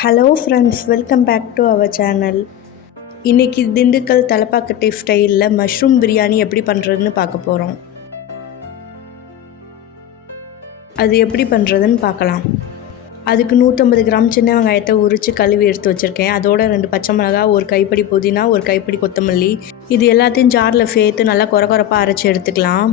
Hello friends welcome back to our channel இன்றைக்கி திண்டுக்கல் தலப்பாக்கட்டை ஸ்டைலில் mushroom biryani எப்படி பண்ணுறதுன்னு பார்க்க போகிறோம் அது எப்படி பண்ணுறதுன்னு பார்க்கலாம். அதுக்கு நூற்றம்பது கிராம் சின்ன வெங்காயத்தை உரித்து கழுவி எடுத்து வச்சுருக்கேன். அதோட ரெண்டு பச்சை மிளகா ஒரு கைப்படி புதினா ஒரு கைப்படி கொத்தமல்லி. இது எல்லாத்தையும் ஜாரில் சேர்த்து நல்லா குறை குறைப்பாக அரைச்சி எடுத்துக்கலாம்.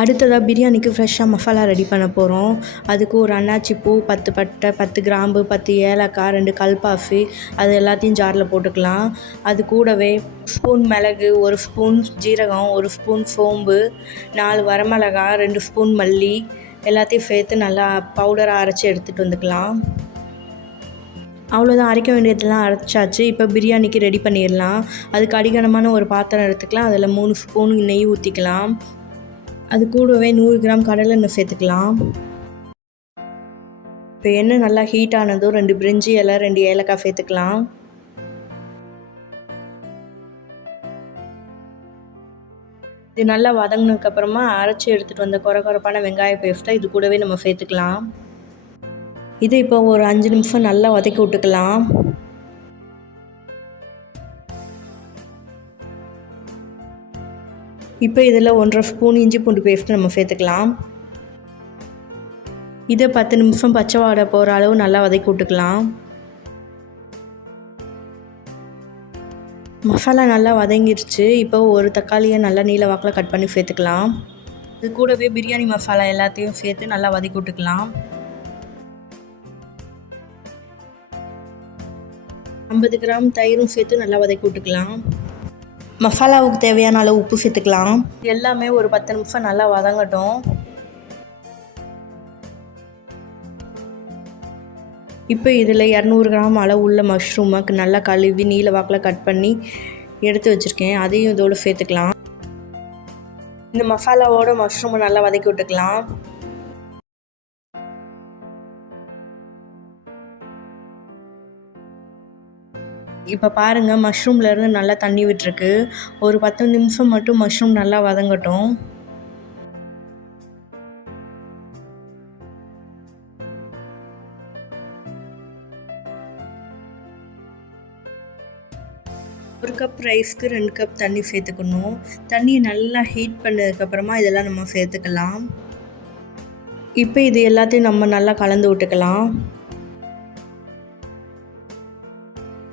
அடுத்ததாக பிரியாணிக்கு ஃப்ரெஷ்ஷாக மசாலா ரெடி பண்ண போகிறோம் அதுக்கு ஒரு அன்னாச்சி பூ பத்து பட்டை பத்து கிராம்பு பத்து ஏலக்காய் ரெண்டு கல்பாஃபி அது எல்லாத்தையும் ஜாரில் போட்டுக்கலாம். அது கூடவே ஸ்பூன் மிளகு ஒரு ஸ்பூன் ஜீரகம் ஒரு ஸ்பூன் சோம்பு நாலு வரமிளகா ரெண்டு ஸ்பூன் மல்லி எல்லாத்தையும் சேர்த்து நல்லா பவுடராக அரைச்சி எடுத்துகிட்டு வந்துக்கலாம். அவ்வளோதான் அரைக்க வேண்டியதெல்லாம் அரைச்சாச்சு. இப்போ பிரியாணிக்கு ரெடி பண்ணிடலாம். அதுக்கு அடிகனமான ஒரு பாத்திரம் எடுத்துக்கலாம். அதில் மூணு ஸ்பூன் நெய் ஊற்றிக்கலாம் அது கூடவே நூறு கிராம் கடலெண்ணெய் சேர்த்துக்கலாம். இப்போ எண்ணெய் நல்லா ஹீட் ஆனதும் ரெண்டு பிரிஞ்சி இலை ரெண்டு ஏலக்காய் சேர்த்துக்கலாம். இது நல்லா வதங்கினதுக்கப்புறமா அரைச்சி எடுத்துகிட்டு வந்த குறை குறைப்பான வெங்காய பேஸ்ட்டை இது கூடவே நம்ம சேர்த்துக்கலாம். இது இப்போ ஒரு அஞ்சு நிமிஷம் நல்லா வதக்கி விட்டுக்கலாம். இப்போ இதில் ஒன்றரை ஸ்பூன் இஞ்சி பூண்டு பேஸ்ட் நம்ம சேர்த்துக்கலாம். இதை பத்து நிமிஷம் பச்சை வாடை போகிற அளவு நல்லா வதக்கி விட்டுக்கலாம். மசாலா நல்லா வதங்கிருச்சு. இப்போ ஒரு தக்காளியை நல்லா நீல வாக்கில் கட் பண்ணி சேர்த்துக்கலாம். இது கூடவே பிரியாணி மசாலா எல்லாத்தையும் சேர்த்து நல்லா வதக்கி விட்டுக்கலாம். ஐம்பது கிராம் தயிரும் சேர்த்து நல்லா வதக்கி விட்டுக்கலாம். மசாலாவுக்கு தேவையான அளவு உப்பு சேர்த்துக்கலாம். எல்லாமே ஒரு பத்து நிமிஷம் நல்லா வதங்கட்டும். இப்போ இதில் இரநூறு கிராம் அளவு உள்ள மஷ்ரூமை நல்லா கழுவி நீல வாக்கில் கட் பண்ணி எடுத்து வச்சுருக்கேன். அதையும் இதோடு சேர்த்துக்கலாம். இந்த மசாலாவோட மஷ்ரூமை நல்லா வதக்கி விட்டுக்கலாம். இப்போ பாருங்கள் மஷ்ரூம்லேருந்து நல்லா தண்ணி விட்டுருக்கு. ஒரு பத்து நிமிஷம் மட்டும் மஷ்ரூம் நல்லா வதங்கட்டும். ஒரு கப் ரைஸ்க்கு ரெண்டு கப் தண்ணி சேர்த்துக்கணும். தண்ணியை நல்லா ஹீட் பண்ணதுக்கப்புறமா இதெல்லாம் நம்ம சேர்த்துக்கலாம். இப்போ இது எல்லாத்தையும் நம்ம நல்லா கலந்து விட்டுக்கலாம்.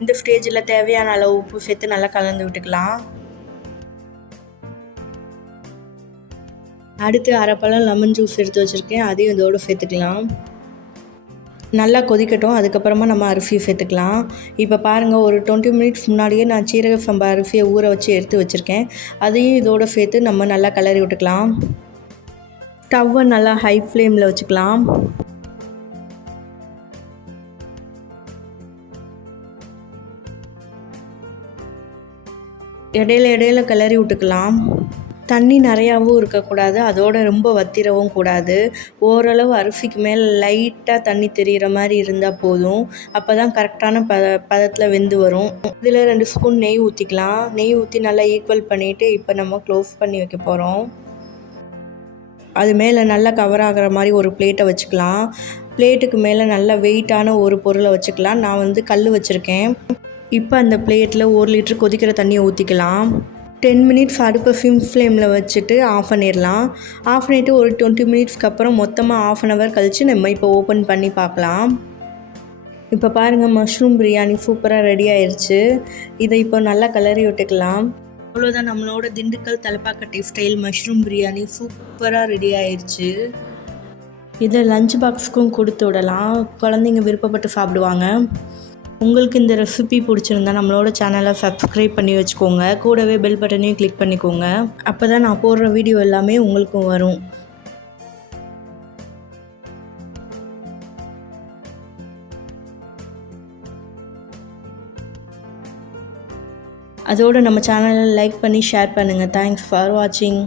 இந்த ஸ்டேஜில் தேவையான அளவு உப்பு சேர்த்து நல்லா கலந்து விட்டுக்கலாம். அடுத்து அரைப்பழம் லெமன் ஜூஸ் எடுத்து வச்சுருக்கேன். அதையும் இதோடு சேர்த்துக்கலாம். நல்லா கொதிக்கட்டும். அதுக்கப்புறமா நம்ம அரிசியை சேர்த்துக்கலாம். இப்போ பாருங்கள் ஒரு டுவெண்ட்டி மினிட்ஸ் முன்னாடியே நான் சீரக சம்பா அரிசியை ஊற வச்சு எடுத்து வச்சுருக்கேன். அதையும் இதோடு சேர்த்து நம்ம நல்லா கிளறி விட்டுக்கலாம். ஸ்டவ்வை நல்லா ஹை ஃப்ளேமில் வச்சுக்கலாம். இடையில இடையில கிளறி விட்டுக்கலாம். தண்ணி நிறையாவும் இருக்கக்கூடாது அதோட ரொம்ப வத்திரவும் கூடாது. ஓரளவு அரிசிக்கு மேலே லைட்டாக தண்ணி தெரிகிற மாதிரி இருந்தால் போதும். அப்போ தான் கரெக்டான பத பதத்தில் வெந்து வரும். இதில் ரெண்டு ஸ்பூன் நெய் ஊற்றிக்கலாம் நெய் ஊற்றி நல்லா ஈக்குவல் பண்ணிவிட்டு இப்போ நம்ம க்ளோஸ் பண்ணி வைக்க போகிறோம் அது மேலே நல்லா கவர் ஆகிற மாதிரி ஒரு பிளேட்டை வச்சுக்கலாம். பிளேட்டுக்கு மேலே நல்லா வெயிட்டான ஒரு பொருளை வச்சுக்கலாம். நான் வந்து கல் வச்சுருக்கேன். இப்போ அந்த பிளேட்டில் ஒரு லிட்டர் கொதிக்கிற தண்ணியை ஊற்றிக்கலாம். டென் மினிட்ஸ் அடுப்பை ஃபிம் ஃப்ளேமில் வச்சுட்டு ஆஃப் பண்ணிடலாம். ஆஃப் பண்ணிவிட்டு ஒரு டுவெண்ட்டி மினிட்ஸ்க்கு அப்புறம் மொத்தமாக ஆஃப் அன் ஹவர் கழித்து நம்ம இப்போ ஓப்பன் பண்ணி பார்க்கலாம். இப்போ பாருங்கள் மஷ்ரூம் பிரியாணி சூப்பராக ரெடி ஆயிடுச்சு இதை இப்போ நல்லா கலரி விட்டுக்கலாம். அவ்வளோதான் நம்மளோட திண்டுக்கல் தலப்பாக்கட்டை ஸ்டைல் மஷ்ரூம் பிரியாணி சூப்பராக ரெடி ஆயிடுச்சு இதை லஞ்ச் பாக்ஸுக்கும் கொடுத்து விடலாம். குழந்தைங்க விருப்பப்பட்டு சாப்பிடுவாங்க. உங்களுக்கு இந்த ரெசிபி பிடிச்சிருந்தா நம்மளோட சேனலை சப்ஸ்கிரைப் பண்ணி வச்சுக்கோங்க. கூடவே பெல் பட்டனையும் கிளிக் பண்ணிக்கோங்க. அப்போ தான் நான் போடுற வீடியோ எல்லாமே உங்களுக்கும் வரும். அதோடு நம்ம சேனலை லைக் பண்ணி ஷேர் பண்ணுங்கள் தேங்க்ஸ் ஃபார் வாட்சிங்